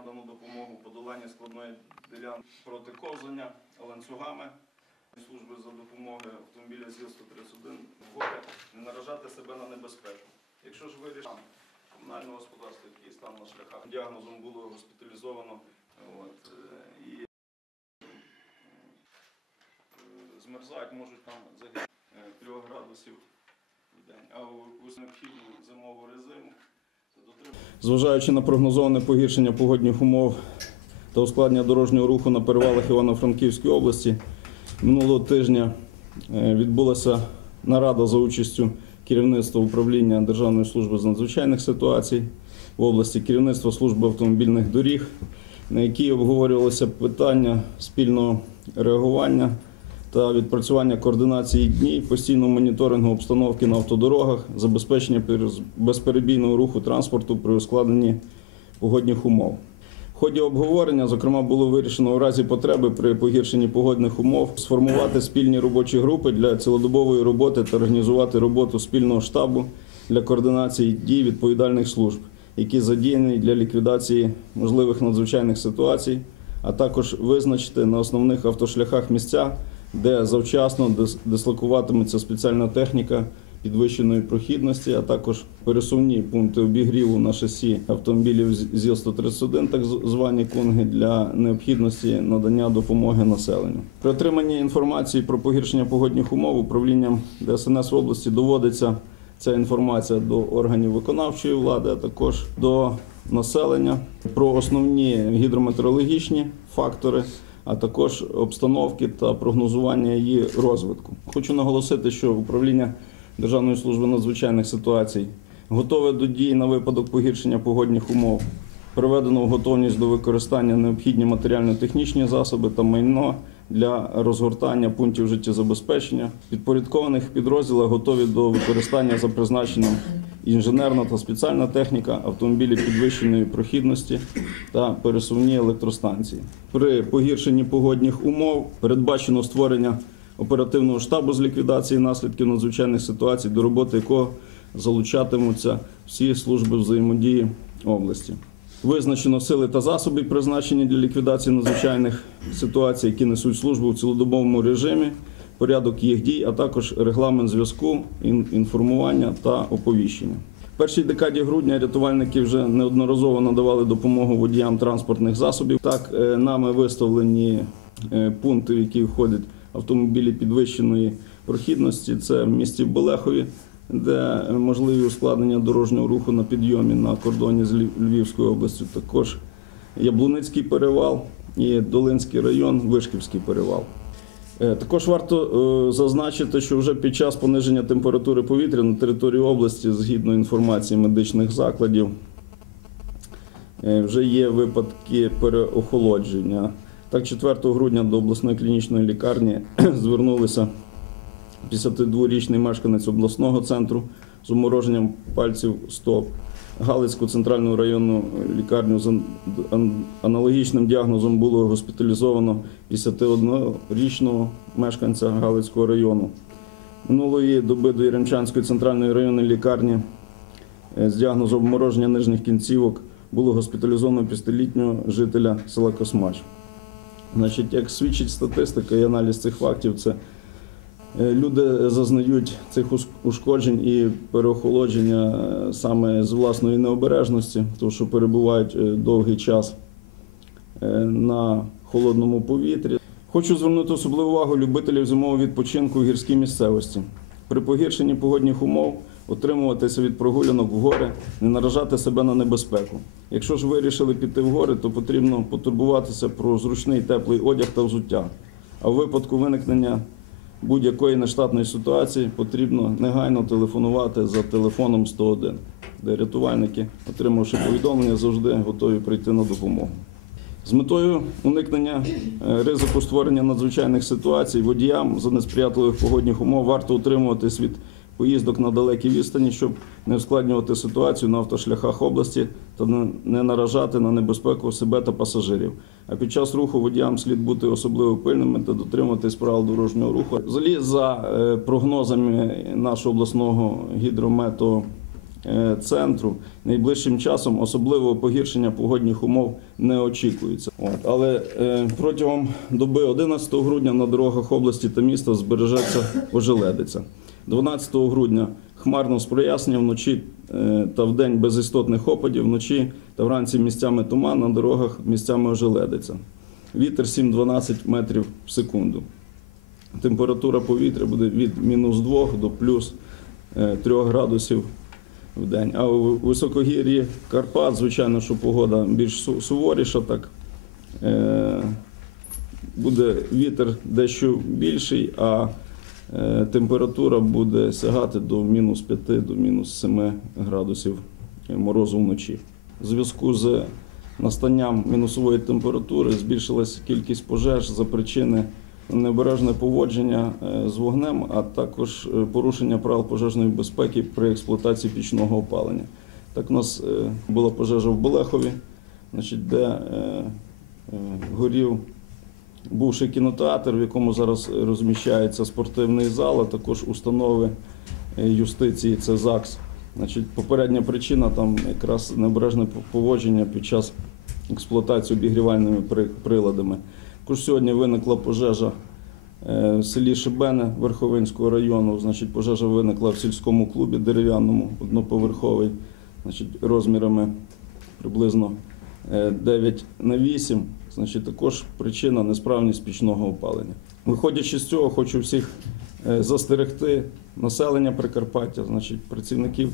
надану допомогу в подоланні складної ділянки проти ковзання ланцюгами. Служби за допомогою автомобіля ЗІЛ-131 в горі не наражати себе на небезпеку. Якщо ж вирішимо комунального господарства, який стан на шляхах, діагнозом було госпіталізовано от, е, і е, змерзають, можуть там загибати 3 градусів в день. А у необхідну зимову резину. Зважаючи на прогнозоване погіршення погодних умов та ускладнення дорожнього руху на перевалах Івано-Франківської області, минулого тижня е, відбулася нарада за участю керівництва управління Державної служби з надзвичайних ситуацій в області, керівництва служби автомобільних доріг, на якій обговорювалося питання спільного реагування та відпрацювання координації днів, постійного моніторингу обстановки на автодорогах, забезпечення безперебійного руху транспорту при ускладненні погодних умов. В ході обговорення, зокрема, було вирішено у разі потреби при погіршенні погодних умов сформувати спільні робочі групи для цілодобової роботи та організувати роботу спільного штабу для координації дій відповідальних служб, які задіяні для ліквідації можливих надзвичайних ситуацій, а також визначити на основних автошляхах місця, де завчасно дис- дислокуватиметься спеціальна техніка підвищеної прохідності, а також пересувні пункти обігріву на шасі автомобілів ЗІЛ-131, так звані конги, для необхідності надання допомоги населенню. При отриманні інформації про погіршення погодних умов управлінням ДСНС в області доводиться ця інформація до органів виконавчої влади, а також до населення про основні гідрометеорологічні фактори, а також обстановки та прогнозування її розвитку. Хочу наголосити, що управління Державної служби надзвичайних ситуацій готове до дій на випадок погіршення погодних умов. Приведено в готовність до використання необхідні матеріально-технічні засоби та майно для розгортання пунктів життєзабезпечення. Підпорядкованих підрозділах готові до використання за призначенням інженерна та спеціальна техніка, автомобілі підвищеної прохідності та пересувні електростанції. При погіршенні погодних умов передбачено створення оперативного штабу з ліквідації наслідків надзвичайних ситуацій, до роботи якого залучатимуться всі служби взаємодії області. Визначено сили та засоби, призначені для ліквідації надзвичайних ситуацій, які несуть службу в цілодобовому режимі, порядок їх дій, а також регламент зв'язку, інформування та оповіщення. В першій декаді грудня рятувальники вже неодноразово надавали допомогу водіям транспортних засобів. Так, е, нами виставлені е, пункти, в які входять автомобілі підвищеної прохідності. Це в місті Болехові, де можливі ускладнення дорожнього руху на підйомі на кордоні з Львівською областю. Також Яблуницький перевал і Долинський район, Вишківський перевал. Е, Також варто е, зазначити, що вже під час пониження температури повітря на території області, згідно інформації медичних закладів, е, вже є випадки переохолодження. Так, 4 грудня до обласної клінічної лікарні звернулися 52-річний мешканець обласного центру з умороженням пальців стоп. Галицьку центральну районну лікарню з ан- ан- аналогічним діагнозом було госпіталізовано 51-річного мешканця Галицького району. Минулої доби до Яремчанської центральної районної лікарні е, з діагнозом обмороження нижніх кінцівок було госпіталізовано 50-літнього жителя села Космач. Значить, як свідчить статистика і аналіз цих фактів, це люди зазнають цих ушкоджень і переохолодження е, саме з власної необережності, тому що перебувають е, довгий час е, на холодному повітрі. Хочу звернути особливу увагу любителів зимового відпочинку в гірській місцевості. При погіршенні погодних умов утримуватися від прогулянок в гори, не наражати себе на небезпеку. Якщо ж вирішили піти в гори, то потрібно потурбуватися про зручний теплий одяг та взуття. А в випадку виникнення будь-якої нештатної ситуації потрібно негайно телефонувати за телефоном 101, де рятувальники, отримавши повідомлення, завжди готові прийти на допомогу. З метою уникнення е, ризику створення надзвичайних ситуацій водіям за несприятливих погодних умов варто утримуватись від поїздок на далекі відстані, щоб не ускладнювати ситуацію на автошляхах області та не- не наражати на небезпеку себе та пасажирів. А під час руху водіям слід бути особливо пильними та дотримуватись правил дорожнього руху. Взагалі, за е, прогнозами нашого обласного гідрометео е, центру найближчим часом особливого погіршення погодних умов не очікується. От. Але е, протягом доби 11 грудня на дорогах області та міста збережеться ожеледиця. 12 грудня хмарно з прояснення вночі е, та в день без істотних опадів, вночі та вранці місцями туман, на дорогах місцями ожеледиця. Вітер 7-12 метрів в секунду. Температура повітря буде від мінус 2 до плюс 3 градусів в день. А у високогір'ї Карпат, звичайно, що погода більш суворіша, так е, буде вітер дещо більший, а е, температура буде сягати до мінус 5 до мінус 7 градусів морозу вночі. В зв'язку з настанням мінусової температури збільшилась кількість пожеж за причини необережне поводження е, з вогнем, а також е, порушення правил пожежної безпеки при експлуатації пічного опалення. Так, у нас е, була пожежа в Болехові, де е, е, горів бувший кінотеатр, в якому зараз розміщається спортивний зал, а також установи е, юстиції, це ЗАГС. Значить, попередня причина там якраз необережне поводження під час експлуатації обігрівальними приладами. Також сьогодні виникла пожежа е, в селі Шибене Верховинського району. Значить, пожежа виникла в сільському клубі дерев'яному, одноповерховий, значить, розмірами приблизно е, 9 на 8. Значить, також причина несправність пічного опалення. Виходячи з цього, хочу всіх е, застерегти населення Прикарпаття, значить, працівників,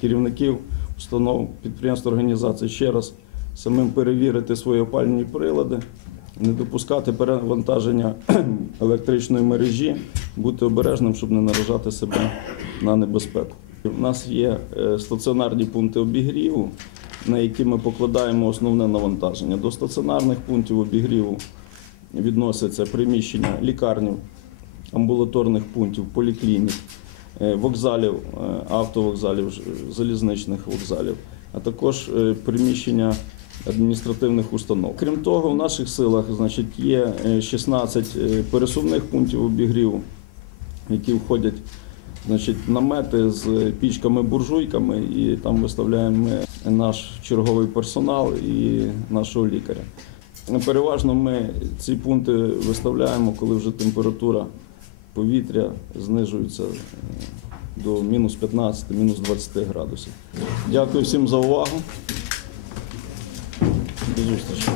керівників установ, підприємств, організацій ще раз самим перевірити свої опалювальні прилади, не допускати перевантаження електричної мережі, бути обережним, щоб не наражати себе на небезпеку. У нас є е, стаціонарні пункти обігріву, на які ми покладаємо основне навантаження. До стаціонарних пунктів обігріву відносяться приміщення лікарнів, амбулаторних пунктів, поліклінік, е, вокзалів, е, автовокзалів, залізничних вокзалів, а також е, приміщення адміністративних установ. Крім того, в наших силах значить, є е, 16 е, пересувних пунктів обігріву, які входять значить, намети з пічками-буржуйками, і там виставляємо наш черговий персонал і нашого лікаря. Переважно ми ці пункти виставляємо, коли вже температура повітря знижується е, до мінус 15, мінус 20 градусів. Дякую всім за увагу. До зустрічі.